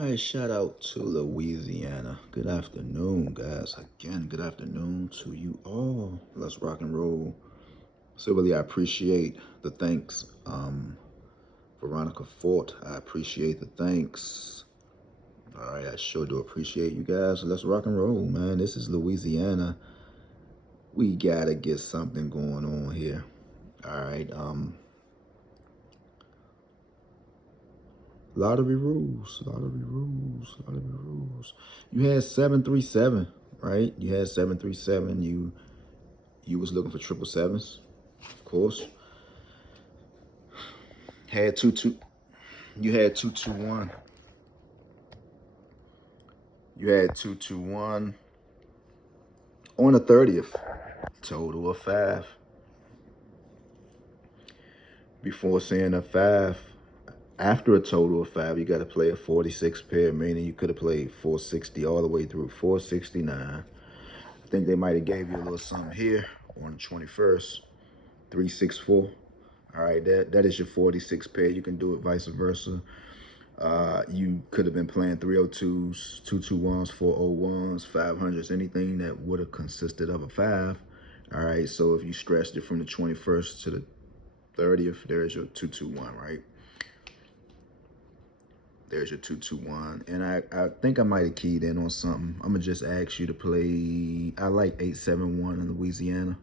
right, shout out to Louisiana. Good afternoon, guys. Again, good afternoon to you all. Let's rock and roll. So really, I appreciate the thanks. Veronica Fort, I appreciate the thanks. All right, I sure do appreciate you guys. Let's rock and roll, man. This is Louisiana. We gotta get something going on here. All right. Lottery rules, lottery rules, lottery rules. You had 737, right? You had 737. You was looking for triple sevens, of course. Had two. You had 221. You had 221 on the 30th. Total of 5. Before saying a 5, after a total of 5, you got to play a 46 pair, meaning you could have played 460 all the way through 469. I think they might have gave you a little something here on the 21st. 364. All right, that is your 46 pair. You can do it vice versa. You could have been playing 302s, 221s, 401s, 500s, anything that would have consisted of a 5. All right, so if you stretched it from the 21st to the 30th, there's your 221, right? There's your 221. And I think I might have keyed in on something. I'm going to just ask you to play. I like 871 in Louisiana.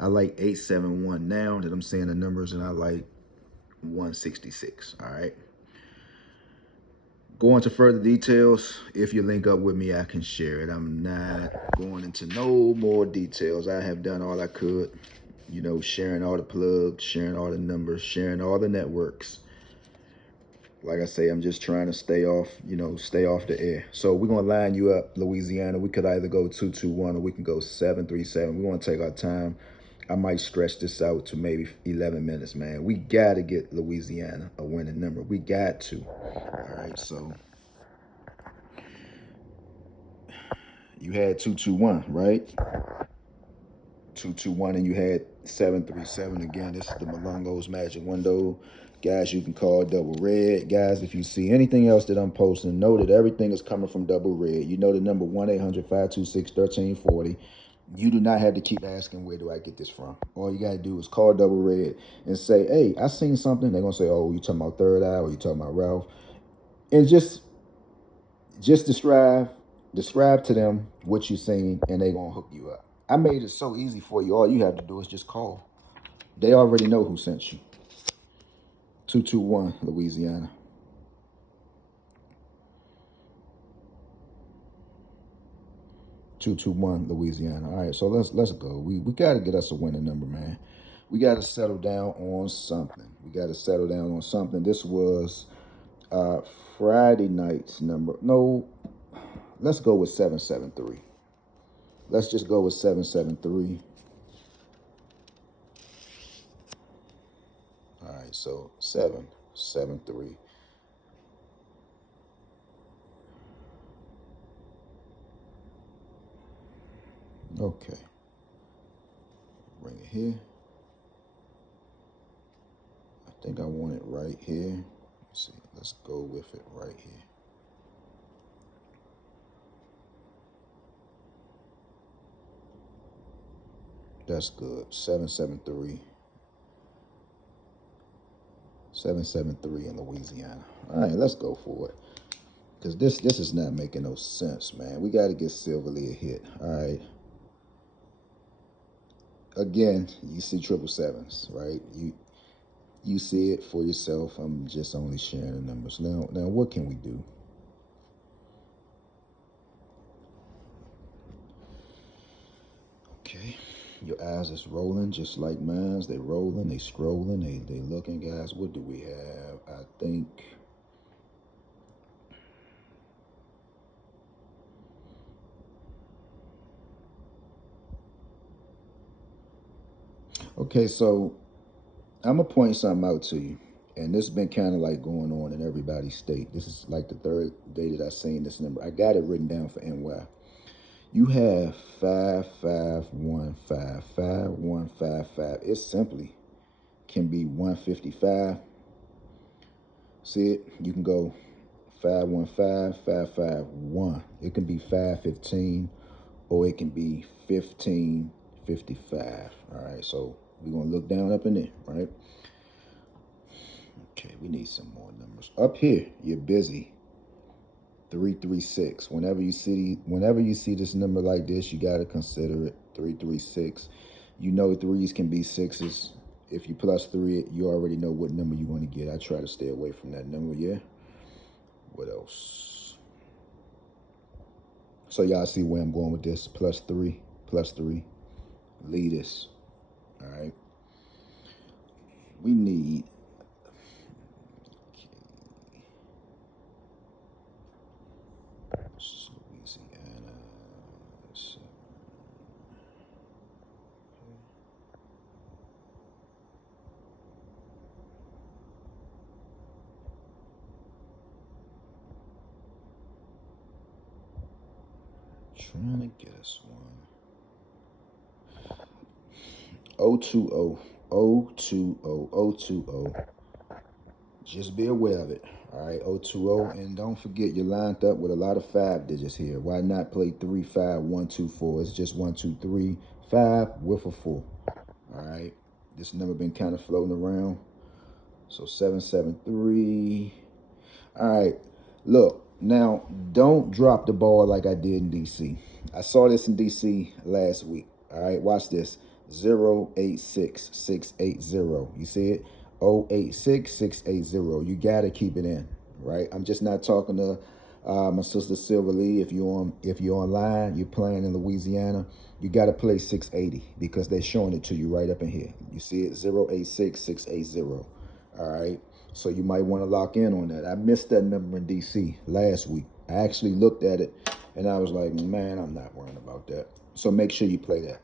I like 871 now that I'm saying the numbers, and I like 166. All right. Go into further details. If you link up with me, I can share it. I'm not going into no more details. I have done all I could, sharing all the plugs, sharing all the numbers, sharing all the networks. Like I say, I'm just trying to stay off the air. So we're going to line you up, Louisiana. We could either go 221 or we can go 737. We want to take our time. I might stretch this out to maybe 11 minutes, man. We got to get Louisiana a winning number. We got to. All right, so you had 221, right? 221, and you had 737 again. This is the Malongo's Magic Window. Guys, you can call Double Red. Guys, if you see anything else that I'm posting, know that everything is coming from Double Red. You know the number 1-800-526-1340. You do not have to keep asking, where do I get this from? All you got to do is call Double Red and say, hey, I seen something. They're going to say, oh, you talking about Third Eye or you talking about Ralph? And just describe to them what you seen, and they're going to hook you up. I made it so easy for you. All you have to do is just call. They already know who sent you. 221 Louisiana. Louisiana. All right, so let's go. We got to get us a winning number, man. We got to settle down on something. This was Friday night's number. No, let's go with 773. Let's just go with 773. All right, so 773. Okay. Bring it here. I think I want it right here. Let's see. Let's go with it right here. That's good. 773. 773 in Louisiana. All right, let's go for it. Because this is not making no sense, man. We got to get Silverly a hit. All right. Again, you see triple sevens, right? You see it for yourself. I'm just only sharing the numbers. Now what can we do? Okay. Your eyes is rolling just like mine's. They rolling, they scrolling, they looking, guys. What do we have? I think okay, so I'm gonna point something out to you. And this has been kind of like going on in everybody's state. This is like the third day that I've seen this number. I got it written down for NY. You have 5515, 5155. It simply can be 155. See it? You can go 515, 551. It can be 515 or it can be 1555. All right, so we're gonna look down up in there, right? Okay, we need some more numbers. Up here, you're busy. 336. Whenever you see this number like this, you gotta consider it 336. You know threes can be sixes. If you plus three, you already know what number you want to get. I try to stay away from that number, yeah. What else? So y'all see where I'm going with this. Plus three. Lead this. All right. We need. Louisiana. Trying to get us one. 020. 020. Just be aware of it. All right, 020. And don't forget, you're lined up with a lot of 5 digits here. Why not play 3, 5, 1, 2, 4? It's just 1, 2, 3, 5 with a 4. All right, this number been kind of floating around. So 773. All right, look, now don't drop the ball like I did in DC. I saw this in DC last week. All right, watch this. 086680. You see it? 086680. You gotta keep it in, right? I'm just not talking to my sister Silver Lee. If you're online, you're playing in Louisiana, you gotta play 680 because they're showing it to you right up in here. You see it? 086680. All right. So you might want to lock in on that. I missed that number in DC last week. I actually looked at it and I was like, man, I'm not worrying about that. So make sure you play that.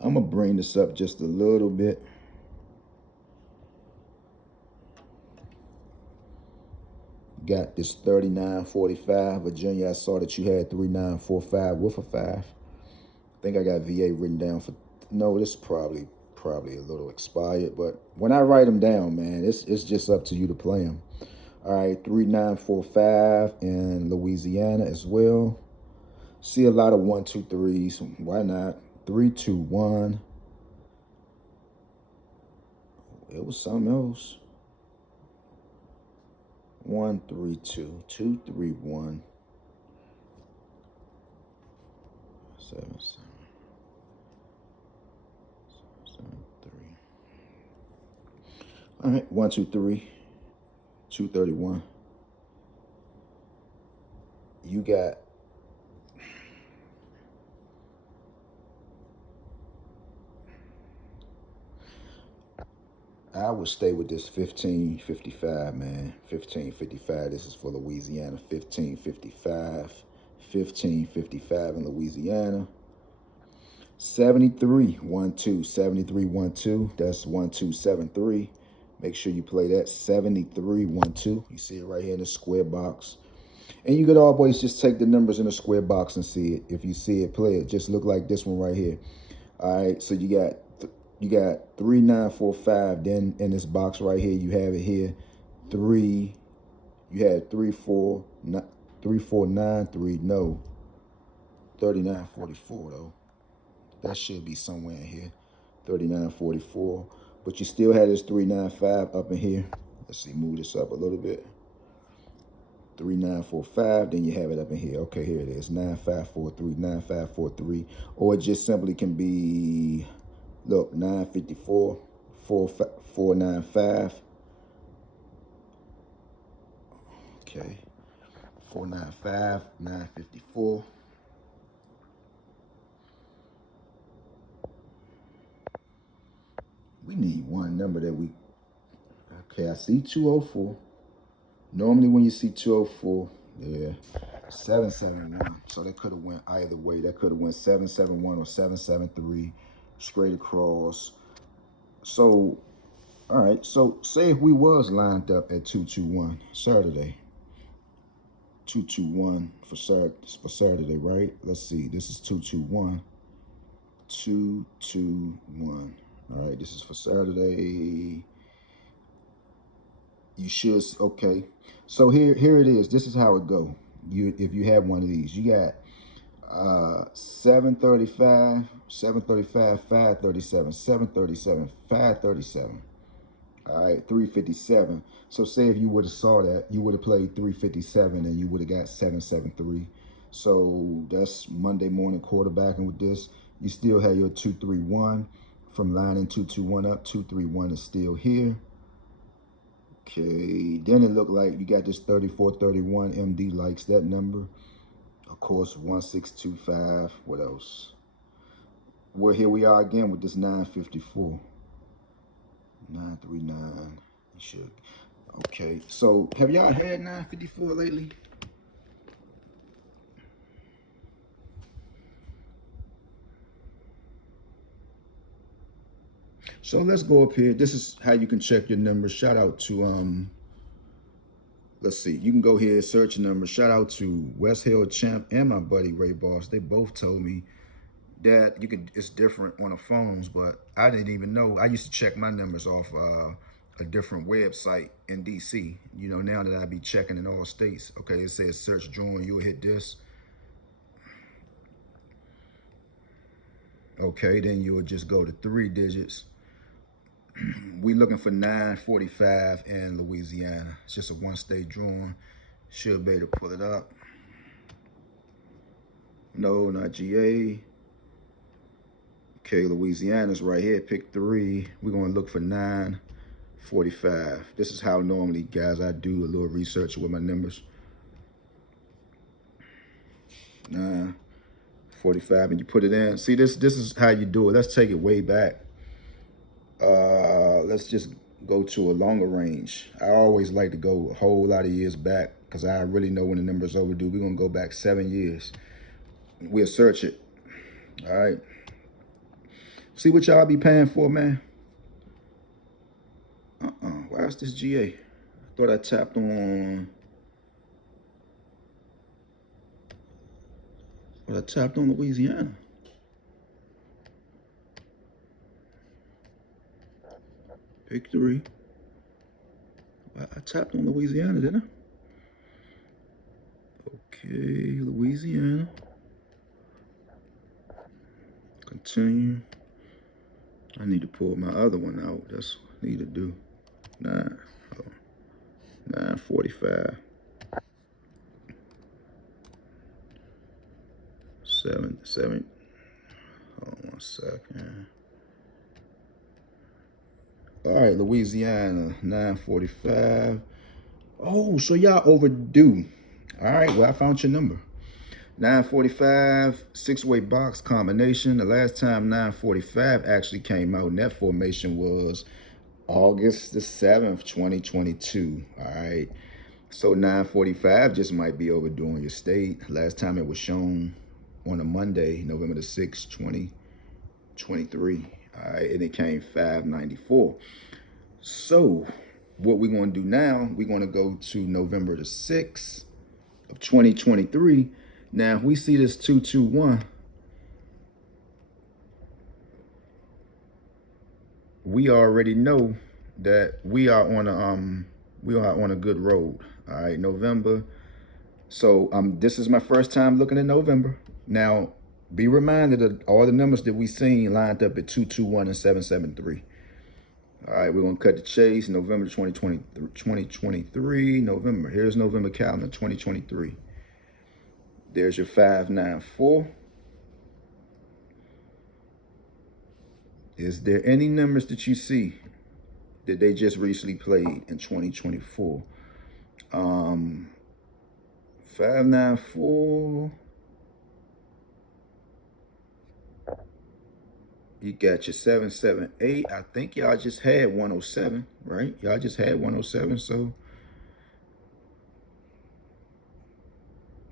I'm going to bring this up just a little bit. Got this 3945. Virginia, I saw that you had 3945 with a 5. I think I got VA written down for, no, this is probably a little expired, but when I write them down, man, it's just up to you to play them. All right, 3945 in Louisiana as well. See a lot of 1, 2, 3s. Why not? 3, 2, 1. It was something else. 1, 3, 2. 2, 3, 1. 7, 7. 7, 3. All right, 1, 2, 3. 231. You got I would stay with this 1555, man. 1555. This is for Louisiana. 1555. 1555 in Louisiana. 73 1 2. 73 1 2. That's 1273. Make sure you play that. 73 1 2. You see it right here in the square box. And you could always just take the numbers in the square box and see it. If you see it, play it. Just look like this one right here. All right, so you got 3945. Then in this box right here, you have it here. 3. You had 3493. No, 3944 though. That should be somewhere in here. 3944. But you still had this 395 up in here. Let's see, move this up a little bit. 3945, then you have it up in here. Okay, here it is. 9543, 9543. Or it just simply can be, look, 954, 495. Okay. 495, 954. We need one number that we, okay, I see 204. Normally when you see 204, yeah, 771. So that could have went either way. That could have went 771 or 773 straight across. So, all right. So say if we was lined up at 221 Saturday. 221 for Saturday, right? Let's see. This is 221. 221. All right, this is for Saturday. You should, okay. So here it is. This is how it go. If you have one of these, you got 735, 735, 537, 737, 537. All right, 357. So say if you would have saw that, you would have played 357 and you would have got 773. So that's Monday morning quarterbacking with this. You still have your 231 from lining 221 up. 231 is still here. Okay, then it looked like you got this 3431. MD likes that number. Of course, 1625. What else? Well, here we are again with this 954. 939. You should. Okay, so have y'all had 954 lately? So let's go up here. This is how you can check your numbers. Shout out to let's see, you can go here, search numbers. Shout out to West Hill Champ and my buddy Ray Boss. They both told me that you could, it's different on the phones, but I didn't even know. I used to check my numbers off a different website in DC. You know, now that I be checking in all states. Okay, it says search join, you'll hit this. Okay, then you'll just go to 3 digits. We looking for 945 in Louisiana. It's just a one-state drawing. Should be able to pull it up. No, not GA. Okay, Louisiana's right here. Pick 3. We're gonna look for 945. This is how normally, guys, I do a little research with my numbers. 945, and you put it in. See, this is how you do it. Let's take it way back. Let's just go to a longer range. I always like to go a whole lot of years back because I really know when the number's overdue. We're gonna go back 7 years. We'll search it. All right. See what y'all be paying for, man. Why is this GA? I thought I tapped on. Well, I tapped on Louisiana. Pick 3. I tapped on Louisiana, didn't I? Okay, Louisiana. Continue. I need to pull my other one out. That's what I need to do. 945. 7. Hold on 1 second. All right, Louisiana, 945. Oh, so y'all overdue. All right, well, I found your number. 945, 6-way box combination. The last time 945 actually came out in that formation was August the 7th, 2022. All right. So 945 just might be overdue in your state. Last time it was shown on a Monday, November the 6th, 2023. All right, and it came 594. So what we're going to do now, we're going to go to November the 6th of 2023. Now, if we see this 221, we already know that we are on a good road. All right, November. So this is my first time looking at November. Now, be reminded of all the numbers that we seen lined up at 221 and 773. All right, we're gonna cut the chase. November 2023. November. Here's November calendar 2023. There's your 594. Is there any numbers that you see that they just recently played in 2024? 594. You got your 778. I think y'all just had 107, right? Y'all just had 107, so.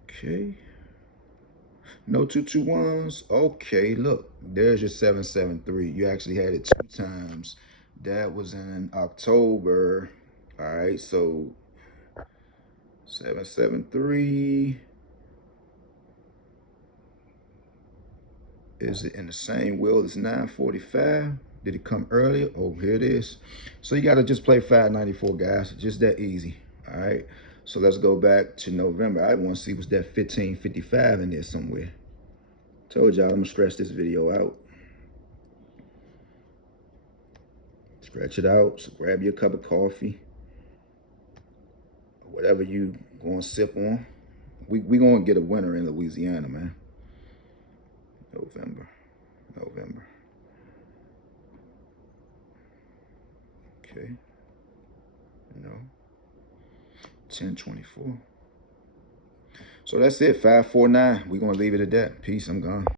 Okay. No 221s. Okay, look, there's your 773. You actually had it 2 times. That was in October. All right, so 773. Is it in the same wheel as 945? Did it come earlier? Oh, here it is. So you got to just play 594, guys. Just that easy. All right. So let's go back to November. I want to see what's that 1555 in there somewhere. Told y'all I'm going to stretch this video out. Stretch it out. So grab your cup of coffee. Whatever you going to sip on. We going to get a winner in Louisiana, man. November. Okay. No. 1024. So that's it. 549. We're going to leave it at that. Peace. I'm gone.